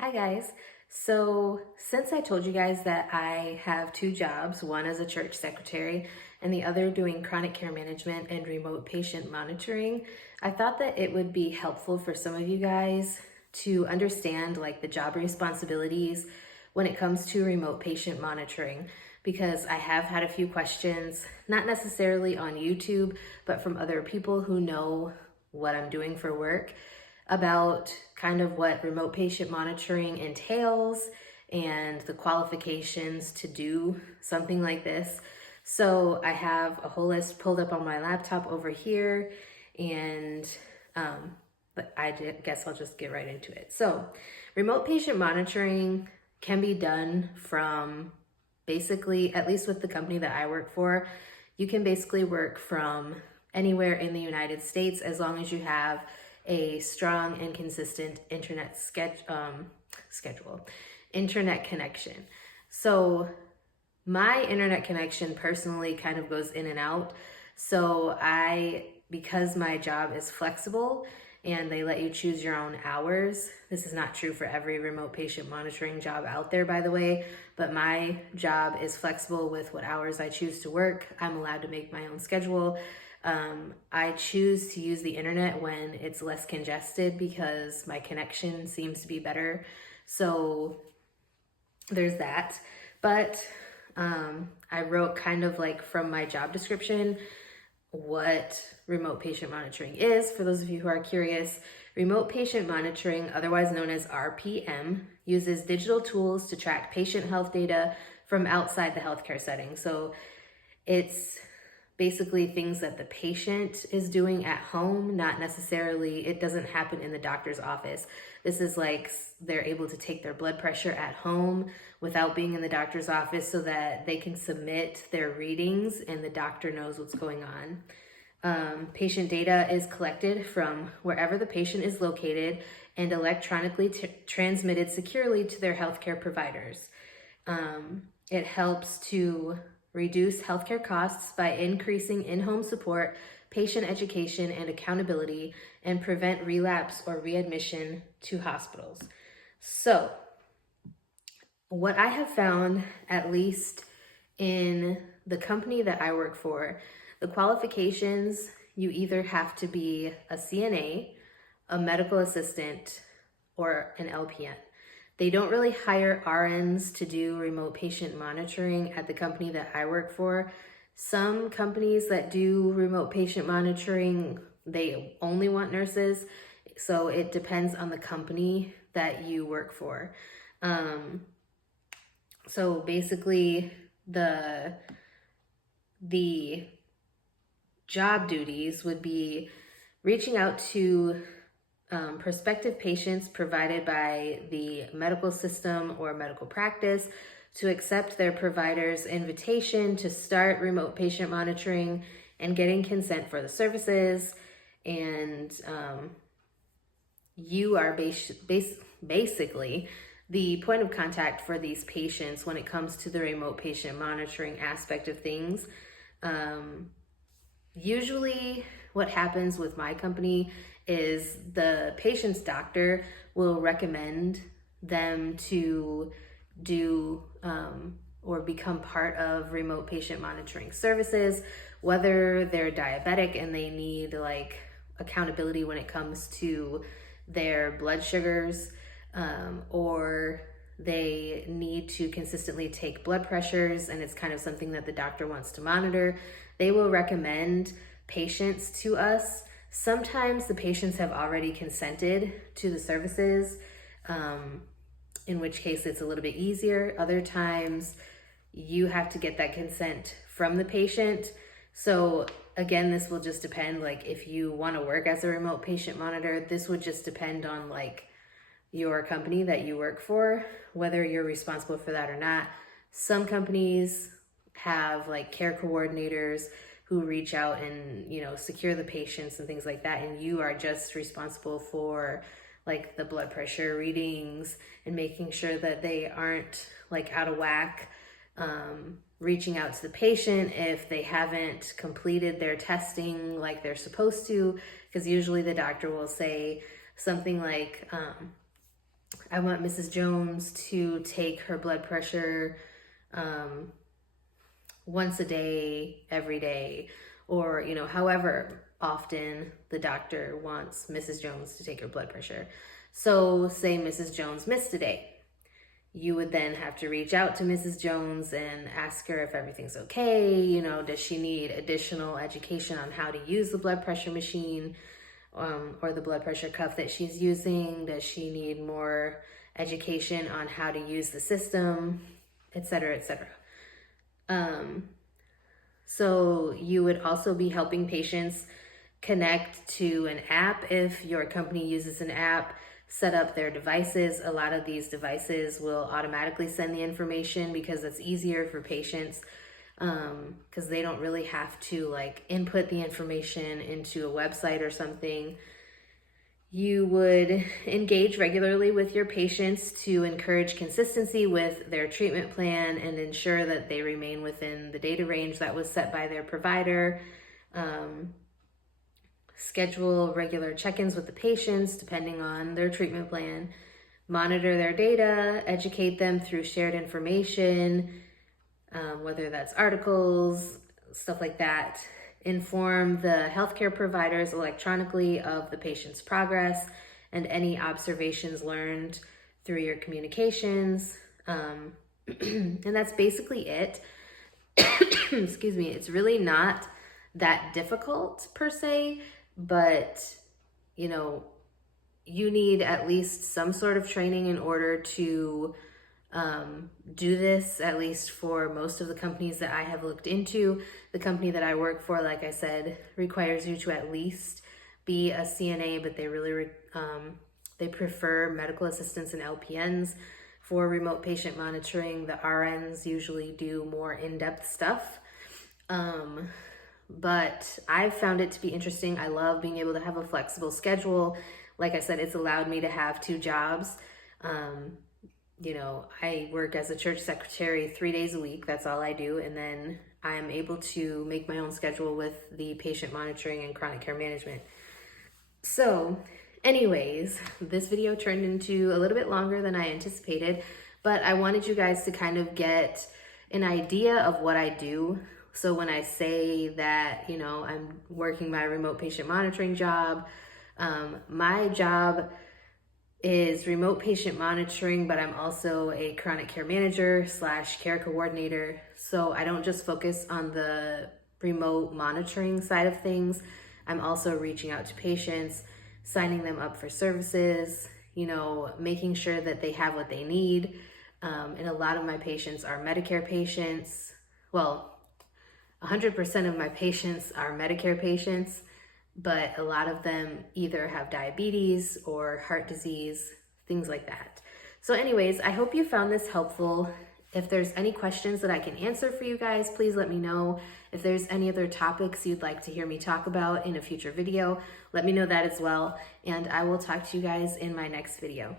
Hi guys. So since I told you guys that I have two jobs, one as a church secretary and the other doing chronic care management and remote patient monitoring, I thought that it would be helpful for some of you guys to understand like the job responsibilities when it comes to remote patient monitoring, because I have had a few questions, not necessarily on YouTube, but from other people who know what I'm doing for work, about kind of what remote patient monitoring entails and the qualifications to do something like this. So I have a whole list pulled up on my laptop over here, and but guess I'll just get right into it. So remote patient monitoring can be done from basically, at least with the company that I work for, you can basically work from anywhere in the United States as long as you have a strong and consistent internet connection. So my internet connection personally kind of goes in and out. So because my job is flexible and they let you choose your own hours. This is not true for every remote patient monitoring job out there, by the way, but my job is flexible with what hours I choose to work. I'm allowed to make my own schedule. I choose to use the internet when it's less congested because my connection seems to be better. So there's that. But I wrote kind of like from my job description what remote patient monitoring is. For those of you who are curious, remote patient monitoring, otherwise known as RPM, uses digital tools to track patient health data from outside the healthcare setting. So it's basically things that the patient is doing at home, not necessarily, it doesn't happen in the doctor's office. This is like they're able to take their blood pressure at home without being in the doctor's office so that they can submit their readings and the doctor knows what's going on. Patient data is collected from wherever the patient is located and electronically transmitted securely to their healthcare providers. It helps to reduce healthcare costs by increasing in-home support, patient education, and accountability, and prevent relapse or readmission to hospitals. So, what I have found, at least in the company that I work for, the qualifications, you either have to be a CNA, a medical assistant, or an LPN. They don't really hire RNs to do remote patient monitoring at the company that I work for. Some companies that do remote patient monitoring, they only want nurses. So it depends on the company that you work for. So basically the job duties would be reaching out to prospective patients provided by the medical system or medical practice to accept their provider's invitation to start remote patient monitoring and getting consent for the services. And you are basically the point of contact for these patients when it comes to the remote patient monitoring aspect of things. Usually what happens with my company is the patient's doctor will recommend them to do or become part of remote patient monitoring services, whether they're diabetic and they need like accountability when it comes to their blood sugars, or they need to consistently take blood pressures and it's kind of something that the doctor wants to monitor. They will recommend patients to us. Sometimes the patients have already consented to the services, in which case it's a little bit easier. Other times you have to get that consent from the patient. So again, this will just depend, like if you want to work as a remote patient monitor, this would just depend on like your company that you work for, whether you're responsible for that or not. Some companies have like care coordinators who reach out and, secure the patients and things like that. And you are just responsible for like the blood pressure readings and making sure that they aren't like out of whack. Reaching out to the patient if they haven't completed their testing like they're supposed to, because usually the doctor will say something like, I want Mrs. Jones to take her blood pressure once a day, every day, or, you know, however often the doctor wants Mrs. Jones to take her blood pressure. So say Mrs. Jones missed a day. You would then have to reach out to Mrs. Jones and ask her if everything's okay. You know, does she need additional education on how to use the blood pressure machine or the blood pressure cuff that she's using? Does she need more education on how to use the system, et cetera, et cetera. So you would also be helping patients connect to an app if your company uses an app, set up their devices. A lot of these devices will automatically send the information because it's easier for patients because they don't really have to like input the information into a website or something. You would engage regularly with your patients to encourage consistency with their treatment plan and ensure that they remain within the data range that was set by their provider. Schedule regular check-ins with the patients depending on their treatment plan. Monitor their data, educate them through shared information, whether that's articles, stuff like that. Inform the healthcare providers electronically of the patient's progress and any observations learned through your communications. And that's basically it. Excuse me. It's really not that difficult per se, but you know, you need at least some sort of training in order to do this, at least for most of the companies that I have looked into. The company that I work for, like I said, requires you to at least be a CNA, but they really they prefer medical assistants and LPNs for remote patient monitoring. The RNs usually do more in-depth stuff. But I've found it to be interesting. I love being able to have a flexible schedule. Like I said, it's allowed me to have 2 jobs. You know, I work as a church secretary 3 days a week. That's all I do. And then I'm able to make my own schedule with the patient monitoring and chronic care management. So anyways, this video turned into a little bit longer than I anticipated, but I wanted you guys to kind of get an idea of what I do. So when I say that, you know, I'm working my remote patient monitoring job, my job is remote patient monitoring, but I'm also a chronic care manager / care coordinator. So I don't just focus on the remote monitoring side of things. I'm also reaching out to patients, signing them up for services, you know, making sure that they have what they need. And a lot of my patients are Medicare patients. Well, 100% of my patients are Medicare patients, but a lot of them either have diabetes or heart disease, things like that. So anyways, I hope you found this helpful. If there's any questions that I can answer for you guys, please let me know. If there's any other topics you'd like to hear me talk about in a future video, let me know that as well. And I will talk to you guys in my next video.